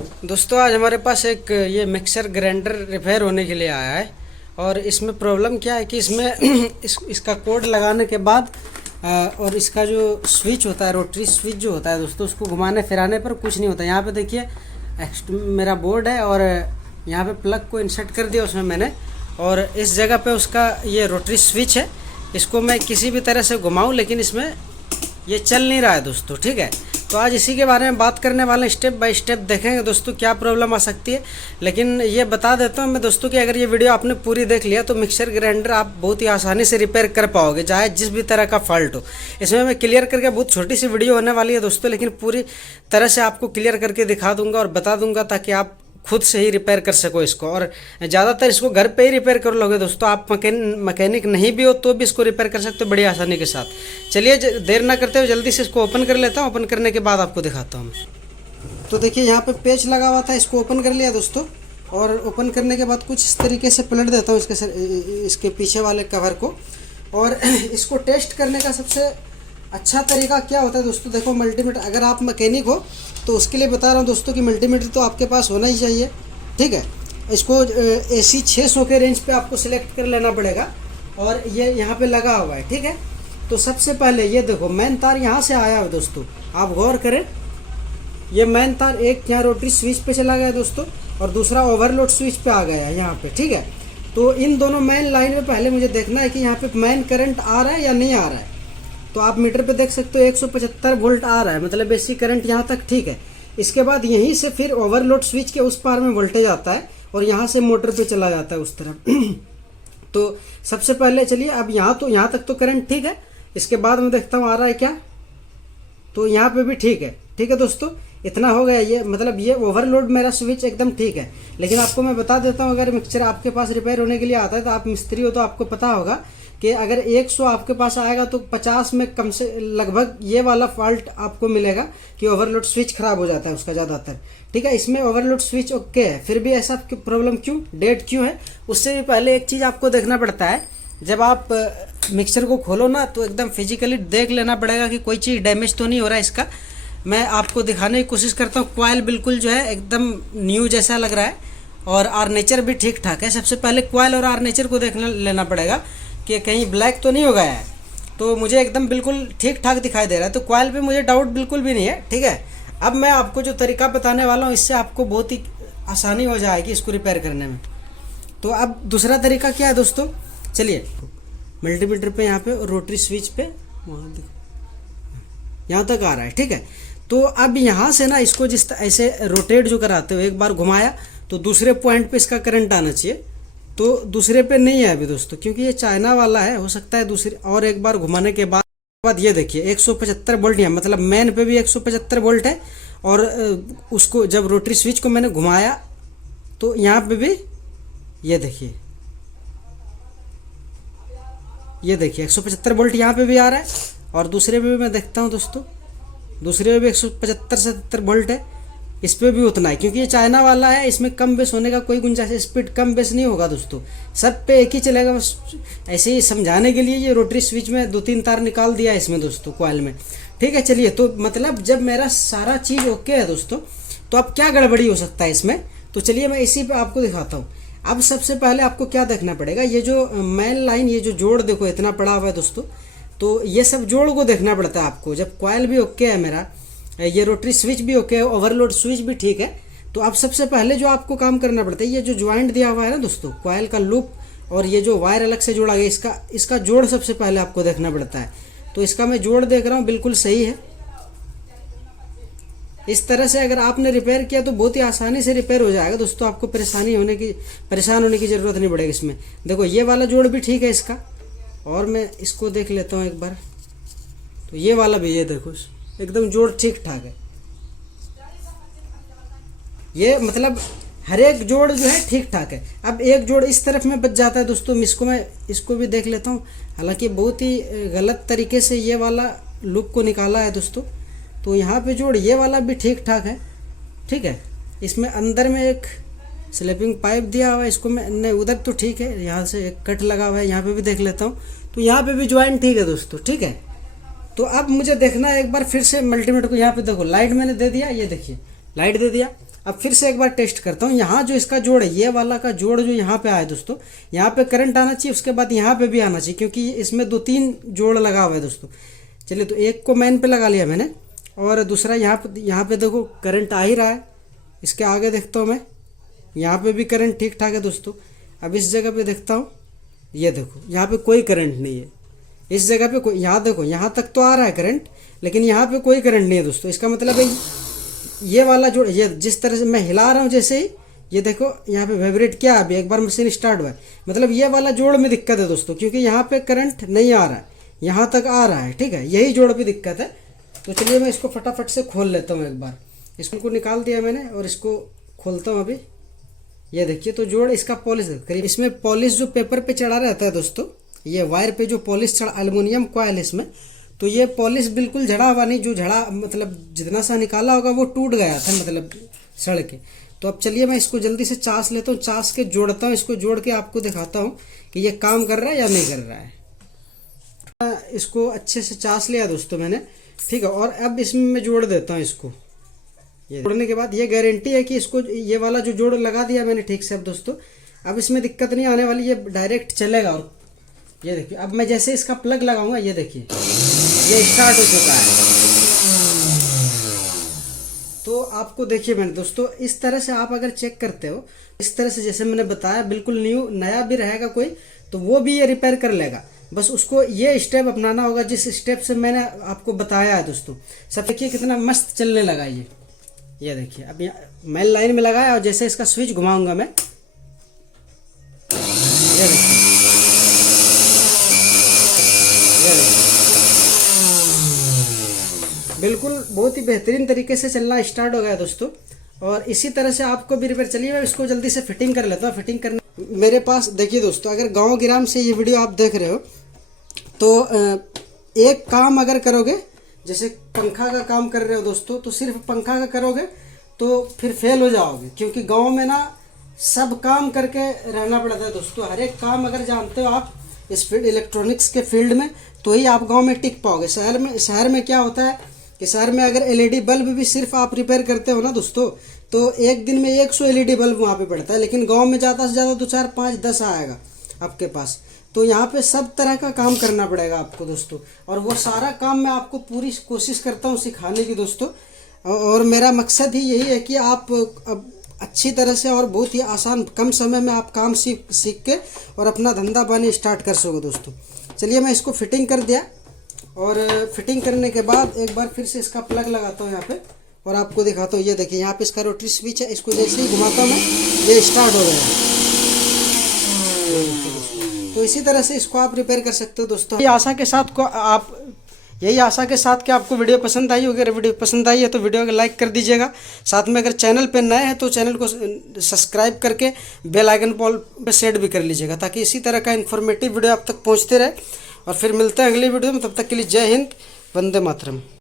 दोस्तों आज हमारे पास एक ये मिक्सर ग्राइंडर रिपेयर होने के लिए आया है। और इसमें प्रॉब्लम क्या है कि इसमें इसका कोड लगाने के बाद और इसका जो स्विच होता है, रोटरी स्विच जो होता है दोस्तों, उसको घुमाने फिराने पर कुछ नहीं होता। यहाँ पे देखिए मेरा बोर्ड है और यहाँ पे प्लग को इंसर्ट कर दिया उसमें मैंने, और इस जगह पे उसका ये रोटरी स्विच है। इसको मैं किसी भी तरह से घुमाऊँ लेकिन इसमें ये चल नहीं रहा है दोस्तों, ठीक है। तो आज इसी के बारे में बात करने वाले हैं, स्टेप बाय स्टेप देखेंगे दोस्तों क्या प्रॉब्लम आ सकती है। लेकिन ये बता देता हूँ मैं दोस्तों कि अगर ये वीडियो आपने पूरी देख लिया तो मिक्सर ग्राइंडर आप बहुत ही आसानी से रिपेयर कर पाओगे, चाहे जिस भी तरह का फॉल्ट हो। इसमें मैं क्लियर करके, बहुत छोटी सी वीडियो होने वाली है दोस्तों, लेकिन पूरी तरह से आपको क्लियर करके दिखा दूंगा और बता दूंगा ताकि आप खुद से ही रिपेयर कर सको इसको। और ज़्यादातर इसको घर पे ही रिपेयर कर लोगे दोस्तों, आप मैकेनिक नहीं भी हो तो भी इसको रिपेयर कर सकते हो बड़ी आसानी के साथ। चलिए देर ना करते हुए जल्दी से इसको ओपन कर लेता हूँ, ओपन करने के बाद आपको दिखाता हूँ। तो देखिए यहाँ पे पेच लगा हुआ था, इसको ओपन कर लिया दोस्तों। और ओपन करने के बाद कुछ इस तरीके से पलट देता हूँ इसके पीछे वाले कवर को। और इसको टेस्ट करने का सबसे अच्छा तरीका क्या होता है दोस्तों, देखो मल्टीमीटर, अगर आप मैकेनिक हो तो उसके लिए बता रहा हूँ दोस्तों कि मल्टीमीटर तो आपके पास होना ही चाहिए, ठीक है। इसको AC 600 के रेंज पे आपको सिलेक्ट कर लेना पड़ेगा और ये यहाँ पे लगा हुआ है, ठीक है। तो सबसे पहले ये देखो मेन तार यहाँ से आया है दोस्तों, आप गौर करें। ये मेन तार एक यहाँ रोटरी स्विच पे चला गया दोस्तों और दूसरा ओवरलोड स्विच पे आ गया है यहाँ पे, ठीक है। तो इन दोनों मेन लाइन में पहले मुझे देखना है कि यहाँ पे मेन करंट आ रहा है या नहीं आ रहा है। तो आप मीटर पे देख सकते हो 175 वोल्ट आ रहा है, मतलब एसी करंट यहाँ तक ठीक है। इसके बाद यहीं से फिर ओवरलोड स्विच के उस पार में वोल्टेज आता है और यहाँ से मोटर पे चला जाता है उस तरफ। तो सबसे पहले चलिए, अब यहाँ तक तो करंट ठीक है। इसके बाद मैं देखता हूँ आ रहा है क्या, तो यहाँ पे भी ठीक है दोस्तों, इतना हो गया। ये मतलब ये ओवरलोड मेरा स्विच एकदम ठीक है। लेकिन आपको मैं बता देता हूँ, अगर मिक्सर आपके पास रिपेयर होने के लिए आता है तो आप मिस्त्री हो तो आपको पता होगा कि अगर 100 आपके पास आएगा तो 50 में कम से लगभग ये वाला फॉल्ट आपको मिलेगा कि ओवरलोड स्विच खराब हो जाता है उसका ज़्यादातर, ठीक है। इसमें ओवरलोड स्विच ओके है, फिर भी ऐसा प्रॉब्लम क्यों, डेड क्यों है। उससे भी पहले एक चीज़ आपको देखना पड़ता है, जब आप मिक्सर को खोलो ना तो एकदम फिजिकली देख लेना पड़ेगा कि कोई चीज़ डैमेज तो नहीं हो रहा है इसका। मैं आपको दिखाने की कोशिश करता हूँ। कॉइल बिल्कुल जो है एकदम न्यू जैसा लग रहा है और आर्मेचर भी ठीक ठाक है। सबसे पहले कॉइल और आर्मेचर को देख लेना पड़ेगा कि कहीं ब्लैक तो नहीं हो गया है। तो मुझे एकदम बिल्कुल ठीक ठाक दिखाई दे रहा है, तो कॉइल पे मुझे डाउट बिल्कुल भी नहीं है, ठीक है। अब मैं आपको जो तरीका बताने वाला हूँ इससे आपको बहुत ही आसानी हो जाएगी इसको रिपेयर करने में। तो अब दूसरा तरीका क्या है दोस्तों, चलिए मल्टीमीटर पे यहाँ पे रोटरी स्विच पे वहाँ देखो यहाँ तक आ रहा है, ठीक है। तो अब यहाँ से ना इसको जिस ऐसे रोटेट जो कराते हो, एक बार घुमाया तो दूसरे पॉइंट पे इसका करंट आना चाहिए। तो दूसरे पे नहीं है अभी दोस्तों, क्योंकि ये चाइना वाला है, हो सकता है दूसरी और एक बार घुमाने के बाद ये देखिए 175 वोल्ट है, मतलब मेन पे भी 175 वोल्ट है। और उसको जब रोटरी स्विच को मैंने घुमाया तो यहाँ पे भी ये देखिए 175 वोल्ट यहाँ पे भी आ रहा है। और दूसरे पे भी मैं देखता हूँ दोस्तों, दूसरे पे भी 175-77 वोल्ट है, इस पर भी उतना है, क्योंकि ये चाइना वाला है, इसमें कम बेस होने का कोई गुंजाइश, स्पीड कम बेस नहीं होगा दोस्तों, सब पे एक ही चलेगा। बस ऐसे ही समझाने के लिए ये रोटरी स्विच में 2-3 तार निकाल दिया है इसमें दोस्तों कॉइल में, ठीक है। चलिए, तो मतलब जब मेरा सारा चीज़ ओके है दोस्तों, तो अब क्या गड़बड़ी हो सकता है इसमें, तो चलिए मैं इसी पे आपको दिखाता हूँ। अब सबसे पहले आपको क्या देखना पड़ेगा, ये जो मेन लाइन, ये जो जोड़ देखो इतना पड़ा हुआ है दोस्तों, तो ये सब जोड़ को देखना पड़ता है आपको। जब कॉइल भी ओके है मेरा, ये रोटरी स्विच भी ओके है, ओवरलोड स्विच भी ठीक है, तो अब सबसे पहले जो आपको काम करना पड़ता है, ये जो ज्वाइंट दिया हुआ है ना दोस्तों, कॉइल का लूप और ये जो वायर अलग से जोड़ा गया, इसका जोड़ सबसे पहले आपको देखना पड़ता है। तो इसका मैं जोड़ देख रहा हूँ, बिल्कुल सही है। इस तरह से अगर आपने रिपेयर किया तो बहुत ही आसानी से रिपेयर हो जाएगा दोस्तों, आपको परेशान होने की ज़रूरत नहीं पड़ेगी इसमें। देखो ये वाला जोड़ भी ठीक है इसका, और मैं इसको देख लेता हूँ एक बार, तो ये वाला भी, ये देखो एकदम जोड़ ठीक ठाक है। ये मतलब हर एक जोड़ जो है ठीक ठाक है। अब एक जोड़ इस तरफ में बच जाता है दोस्तों, मैं इसको भी देख लेता हूँ। हालांकि बहुत ही गलत तरीके से ये वाला लूप को निकाला है दोस्तों, तो यहाँ पे जोड़ ये वाला भी ठीक ठाक है, ठीक है। इसमें अंदर में एक स्लिपिंग पाइप दिया हुआ है, इसको मैं नहीं, उधर तो ठीक है, यहाँ से एक कट लगा हुआ है, यहाँ पे भी देख लेता हूँ, तो यहाँ पे भी ज्वाइंट ठीक है दोस्तों, ठीक है। तो अब मुझे देखना है एक बार फिर से मल्टीमीटर को, यहाँ पे देखो लाइट मैंने दे दिया, ये देखिए लाइट दे दिया। अब फिर से एक बार टेस्ट करता हूँ। यहाँ जो इसका जोड़ है, ये वाला का जोड़ जो यहाँ पे आया दोस्तों, यहाँ पे करंट आना चाहिए, उसके बाद यहाँ पे भी आना चाहिए, क्योंकि इसमें 2-3 जोड़ लगा हुआ है दोस्तों। चलिए, तो एक को मेन पे लगा लिया मैंने, और दूसरा यहाँ पे देखो करंट आ ही रहा है। इसके आगे देखता हूँ मैं, यहाँ पे भी करंट ठीक ठाक है दोस्तों। अब इस जगह पे देखता हूँ, ये देखो यहाँ पे कोई करंट नहीं है। इस जगह पे कोई, यहाँ देखो यहाँ तक तो आ रहा है करंट, लेकिन यहाँ पे कोई करंट नहीं है दोस्तों। इसका मतलब है ये वाला जोड़, ये जिस तरह से मैं हिला रहा हूँ, जैसे ही ये देखो यहाँ पे वाइब्रेट किया, अभी एक बार मशीन स्टार्ट हुआ है, मतलब ये वाला जोड़ में दिक्कत है दोस्तों, क्योंकि यहाँ पे करंट नहीं आ रहा है, यहाँ तक आ रहा है। ठीक है, यही जोड़ पे दिक्कत है। तो चलिए मैं इसको फटाफट से खोल लेता हूँ एक बार। इसको निकाल दिया मैंने और इसको खोलता हूँ अभी। ये देखिए, तो जोड़ इसका पॉलिश करीब, इसमें पॉलिश जो पेपर पे चढ़ा रहता है दोस्तों, ये वायर पे जो पॉलिश चढ़ा, एल्युमिनियम कॉइल इसमें, तो ये पॉलिश बिल्कुल झड़ा हुआ नहीं। जो झड़ा मतलब जितना सा निकाला होगा वो टूट गया था, मतलब सड़ के। तो अब चलिए मैं इसको जल्दी से चास लेता हूँ, चास के जोड़ता हूँ, इसको जोड़ के आपको दिखाता हूँ कि ये काम कर रहा है या नहीं कर रहा है। इसको अच्छे से चास लिया दोस्तों मैंने, ठीक है। और अब इसमें मैं जोड़ देता हूँ इसको। ये जोड़ने के बाद ये गारंटी है कि इसको, ये वाला जो जोड़ लगा दिया मैंने ठीक से। अब दोस्तों अब इसमें दिक्कत नहीं आने वाली, ये डायरेक्ट चलेगा। और ये देखिए, अब मैं जैसे इसका प्लग लगाऊंगा, ये देखिए ये स्टार्ट हो चुका है। तो आपको देखिए मैंने दोस्तों, इस तरह से आप अगर चेक करते हो, इस तरह से जैसे मैंने बताया, बिल्कुल नया भी रहेगा कोई तो वो भी ये रिपेयर कर लेगा। बस उसको ये स्टेप अपनाना होगा जिस स्टेप से मैंने आपको बताया है दोस्तों। सब देखिए कितना मस्त चलने लगा ये देखिए। अब मैं लाइन में लगाया और जैसे इसका स्विच घुमाऊंगा मैं, ये देखिए, बिल्कुल बहुत ही बेहतरीन तरीके से चलना स्टार्ट हो गया दोस्तों। और इसी तरह से आपको भी रिपेयर, चलिए मैं इसको जल्दी से फिटिंग कर लेता हूँ। फिटिंग करने मेरे पास देखिए दोस्तों, अगर गांव गिराम से ये वीडियो आप देख रहे हो तो एक काम अगर करोगे, जैसे पंखा का काम कर रहे हो दोस्तों, तो सिर्फ पंखा का करोगे तो फिर फेल हो जाओगे, क्योंकि गांव में ना सब काम करके रहना पड़ता है दोस्तों। हर एक काम अगर जानते हो आप इस फील्ड, इलेक्ट्रॉनिक्स के फील्ड में, तो ही आप गांव में टिक पाओगे। शहर में क्या होता है कि शहर में अगर एलईडी बल्ब भी सिर्फ आप रिपेयर करते हो ना दोस्तों, तो एक दिन में 100 एलईडी बल्ब वहाँ पे पड़ता है, लेकिन गांव में ज़्यादा से ज़्यादा 2, 4, 5, 10 आएगा आपके पास। तो यहाँ पे सब तरह का काम करना पड़ेगा आपको दोस्तों, और वो सारा काम मैं आपको पूरी कोशिश करता हूँ सिखाने की दोस्तों। और मेरा मकसद ही यही है कि आप अब अच्छी तरह से और बहुत ही आसान कम समय में आप काम सीख के और अपना धंधा पानी स्टार्ट कर सको दोस्तों। चलिए मैं इसको फिटिंग कर दिया, और फिटिंग करने के बाद एक बार फिर से इसका प्लग लगाता हूँ यहाँ पे और आपको दिखाता हूँ। ये देखिए यहाँ पे इसका रोटरी स्विच है, इसको जैसे ही घुमाता हूँ मैं, ये स्टार्ट हो गया। तो इसी तरह से इसको आप रिपेयर कर सकते हो दोस्तों। यही आशा के साथ कि आपको वीडियो पसंद आई होगी। अगर वीडियो पसंद आई है तो वीडियो को लाइक कर दीजिएगा। साथ में अगर चैनल पे नए हैं तो चैनल को सब्सक्राइब करके बेल आइकन पे सेट भी कर लीजिएगा, ताकि इसी तरह का इन्फॉर्मेटिव वीडियो आप तक पहुंचते रहे। और फिर मिलते हैं अगली वीडियो में, तब तक के लिए जय हिंद, वंदे मातरम।